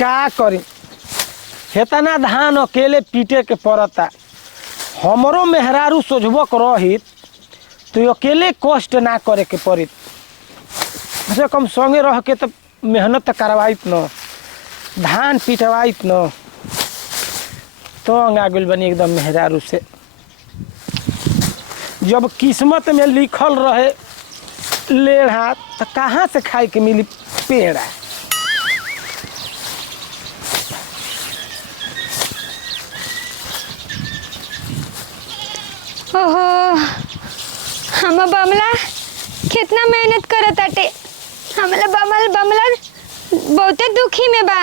का करी हेतना धान अकेले पीटे के पड़ता। हमरो मेहरारू सोझबक रहित तो अकेले कष्ट ना करे के पड़ित। अच्छा कम संगे रह के तो मेहनत तो करवाइत न, धान पिटवाइत न। तो आ गइल बनी एकदम मेहरारू से। जब किस्मत में लिखल रहे लेढ़ा तो कहाँ से खाए के मिली पेड़ा। ओहो हम बमला कितना मेहनत करत ताटे। हमला बमला बहुते दुखी में बा।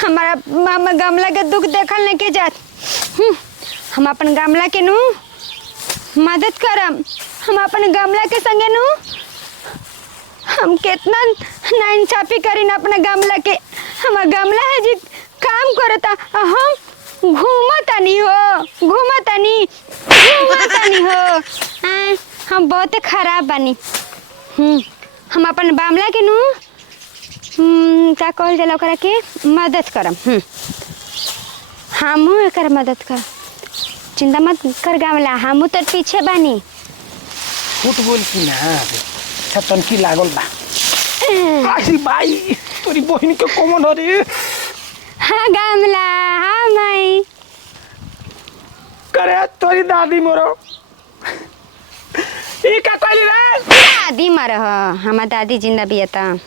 हमारा मामा गमला के दुख देखल नहीं के जात। हम अपन गमला के नु मदद करम। हम अपन गमला के संगे नु हम कितना नाइंसाफी करी ना अपना गमला के। हमारा गमला है जी काम करता हम घूमतानी हो। हम बहुत खराब बानी। हम अपन बामला के नु क्या कहल जाला ओकरा के मदद करम। हमहू एकर मदद कर। चिंता मत कर गामला, हमहू तो पीछे बानी। फुटबॉल की ना छतनकी लागल बा। आखिर भाई तोरी बहन के कौन हो रे? हाँ गामला, हाँ माई। करे तोरी दादी मोरो ई का कहली रे? दादी मर हो, हमार दादी जिंदा बिया त।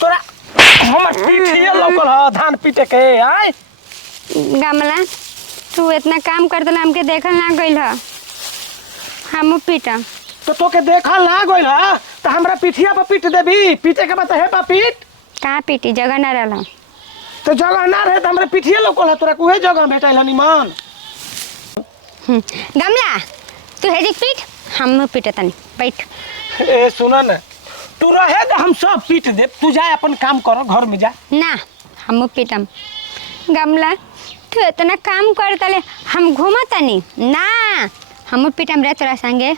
तोरा हमर पीठिए लोकल ह धान पीटे के आय। गामला तू इतना काम कर देला हमके देखल ना गइल ह। हमहू पीटम। तो तोके देखल ना गइल ह त हमरा पीठिया पर पीट देबी। पीटे के बता हे पा पीट। कहाँ पीटी, जगह ना रहल। तो जगह ना रहे त हमरा पीठिए लोकल ह। तोरा कुहे जगह भेटाइल हनी मान। गमला तू हेजिक पीट, हम पीटतनी। बैठ। ए सुन न, तू रहे त हम सब पीट दे। तू जा अपन काम कर, घर में जा। ना हम पीटम। गमला तू इतना काम करतले हम घूमतनी ना। हम पीटम रे तोरा संगे।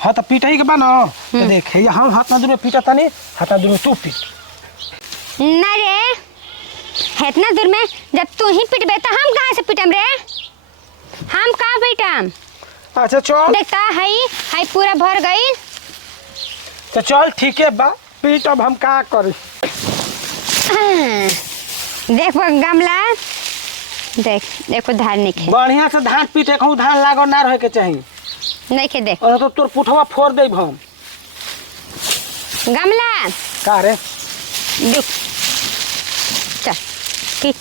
हाँ तो पीटाई के बा न। तो देख ये हम हाथ ना दूर पीटतनी, हाथ ना दूर तू पीट। ना रे, इतना दूर में जब तू ही पीटबे तो हम कहाँ से पीटम रे? हम कहाँ पीटम? अच्छा चल। देखता हाई पूरा भर गई। तो चल ठीक है बा, पीट। अब हम का करी? देख गमला, देख देखो धान निखे। बढ़िया से धान पीटे कहूँ धान लागो ना रहे के चाहिए। नहीं के देख। और तो तोर पुठवा फोड़ दे हम। गमला का रे? देख चल पीट।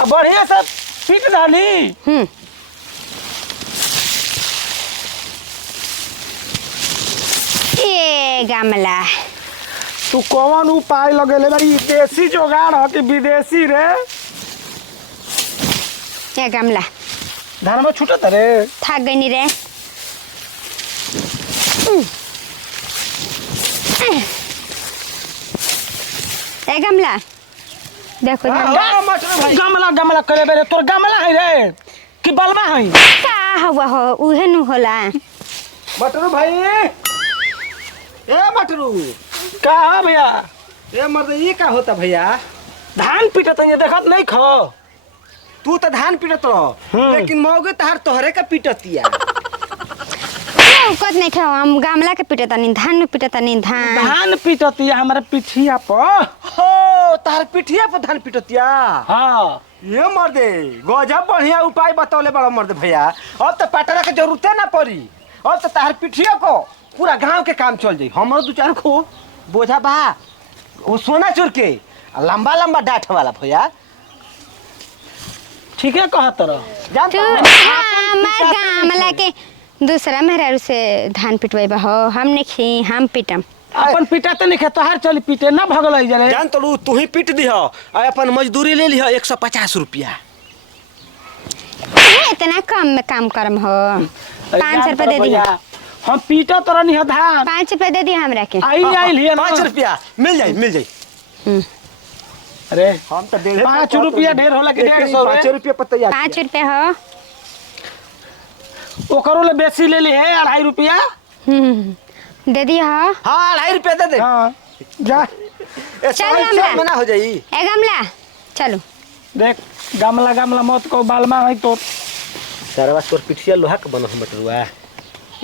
अब बढ़िया से पीट डाली। ये गमला तू कौन उपाय लगेले बारी? देसी जोगाड़ हो कि विदेशी रे? ये गमला धान में छूटत रे? थक गई रे। ए गमला देखो गमला गमला करे बेरे। तोर गमला है रे कि बलमा है? का हुआ हो उहे नु होला। मटरू भाई, ए मटरू का है भैया? ए मर्द ये का होता भैया? धान पीटत है देखत नहीं खो? तू तो धान पीटत रह, लेकिन मौगे तहार तोहरे का पीटतिया। कत नहीं खाओ, हम गमला के पीटतनी, धान पीटतनी। धान पीटती है हमारे पिठिया पर। हो तहार पिठिया पर धान पीटतिया? हाँ ये मर्दे गजब बढ़िया उपाय बतौले बड़ा मर्द भैया। अब तो पटरा के जरूरते ना पड़ी। अब तो तहार पिठिया को पूरा गांव के काम चल जाई। हमारो दो चार खो बोझा बा वो सोना चूर के लंबा लंबा डांठ वाला भैया। ठीक है कहा तरह तू हमार गमला के दूसरा मेहरारू से धान पिटवाई हो। हम नहीं हम पीटम। अपन पिटा तो नहीं खे तोहार चली पीटे ना भगल जरे। जान तो तू ही पीट दी हो और अपन मजदूरी ले ली 150 रुपया। इतना कम में काम करम हो। 500 रुपया दे दी। हम पीटा तरह नहीं धान। 5 रुपया दे दी हमरा के। आई लिया 5 रुपया मिल जाई। अरे हम तो 5 रुपया ढेर होला कि 150 5 रुपया पता यार। 5 रुपया हो। ओकरो ले बेसी ले ली है 2.5 रुपया। दे दी हो। हाँ 2.5 रुपया दे दे। हाँ जा चल गमला मना हो जाई। ए गमला चलो। देख गमला गमला मत को बालमा है तो सरवा तोर पिठिया लोहा के बन हम बटरुआ।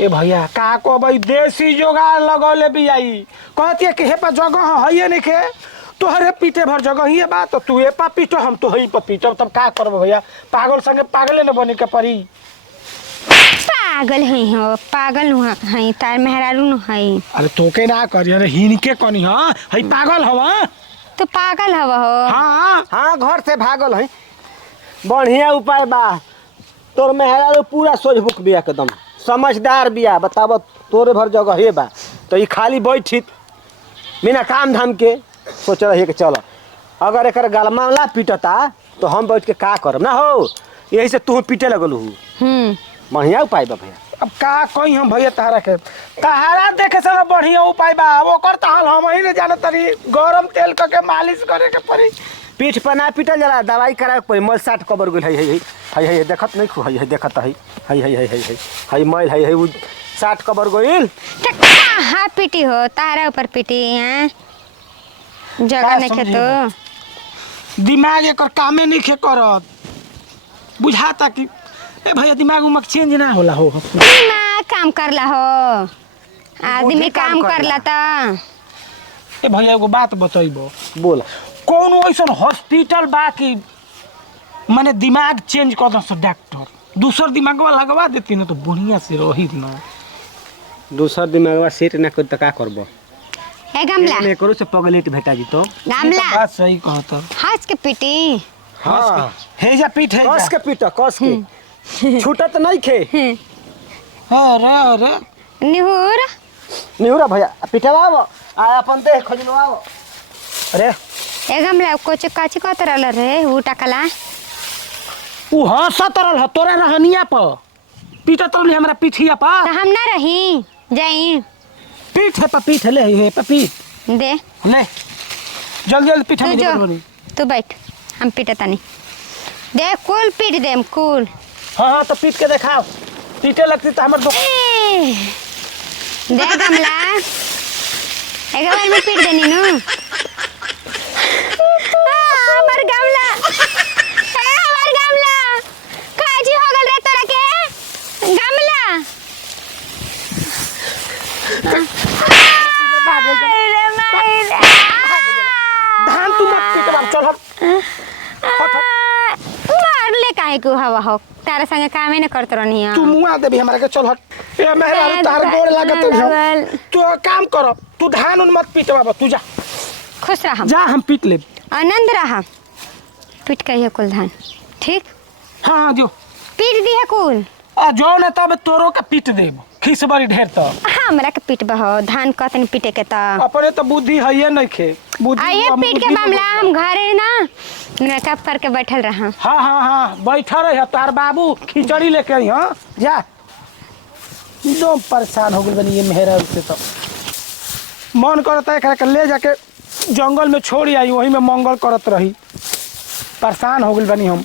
ए भैया का को भाई देसी जोगाड़ लगौले भी आई कहती है कि हे पर जगह है नहीं के तोहरे पीटे भर जगह ही है बात तो तू ए पा पीटो हम तो ही पर पीटो तब का करबो भैया पागल संगे पागले न बने के परी। पागल है हो पागल है तार मेहरारू न है। अरे तोके ना करी अरे हिनके कनी हां है पागल हवा तो पागल हवा हो। हां हाँ घर से भागल है। बढ़िया उपाय बा तोर मेहरा पूरा सोझबुक बिया एकदम समझदार बिया। बताब तोरे भर जगह हे बा तो ये खाली बैठी बिना काम धाम के सोच रही कि चलो अगर एक गलमाला पीटता तो हम बैठ के का करब ना हो। यही से तू पीटे लगल हूँ। बढ़िया उपाय बा भैया। अब का कही हम भैया तहरा के तहरा देखे से बढ़िया उपाय बा ओकर तहल हम ही न जाने तरी गरम तेल क के मालिश करे के पड़ी। पीठ पर ना पीटल जला दवाई करा के मल साट कबर गेल है देखत नहीं खु है देखत है मैल है उ साट कबर गइल। हाँ पीटी हो तारा ऊपर पीटी हैं जगह नहीं खेतो दिमाग एकर कामे नहीं खे करत बुझाता कि ए भैया दिमाग उमक चेंज ना होला हो। दिमाग काम करला हो आदमी काम करला ता। ए भैया एगो बात बतइबो बोला कौन ऐसा हॉस्पिटल बा कि माने दिमाग चेंज कर दस डॉक्टर दूसर दिमागवा लगवा देती ना तो बढ़िया से रही ना। दूसर दिमागवा सेट ना कर त का करबो। ए गमला मैं करू से पगलेट भेटा जी तो गमला बात सही कहता। हंस के पीटी हां हे जा पीठ है कस के पीट कस के छूटत नहीं खे। अरे अरे निहुर निहुरा भैया पिटवा आ अपन देह खजलवा। अरे ए गमला कोच काची को तरल रे उ टकला उ हंसत रहल ह तोरा रहनिया पर पीटत रहली हमरा पीठिया पर तो हम ना रही जाई पीठ है पर पीठ ले है पर पीठ दे ले जल्दी जल्दी पीठ तू में जो बनी। तू बैठ हम पीटता नहीं दे कुल पीट देम कुल। हाँ तो पीट के दिखाओ पीटे लगती तो हमर दे गमला एक बार में पीट देनी नु हमर गमला हमर गमला काजी हो गल रे तोरा के गमला अरे माई धान तू मत पीट बाप चल हट मार ले काहे को हवा हो तारा संगे कामे न करत रहनी तू मुआ देबी हमरा के चल हट ए मेहरा तार गोड़ लागत है तू काम कर तू धान उन मत पीट बाबा तू जा खुश रह जा हम पीट ले आनंद रहा पीट कहिए कुल धान ठीक। हाँ जो पीट दी है कुल आ जो ना तब तोरो का पीट देब खिस बड़ी ढेर तो हमरा के पीट बहो धान कतन पीटे के ता अपने तो बुद्धि है ये नहीं खे बुद्धि आइए पीट के मामला हम घरे ना मेकअप करके बैठल रहा। हाँ हाँ हाँ बैठा रहे तार बाबू खिचड़ी लेके आई हाँ जा एकदम परेशान हो गई बनी ये मेहरा से तो मन करता है एकरा के ले जाके जंगल में छोड़ आई वहीं में मंगल करत रही परेशान हो गई बनी हम।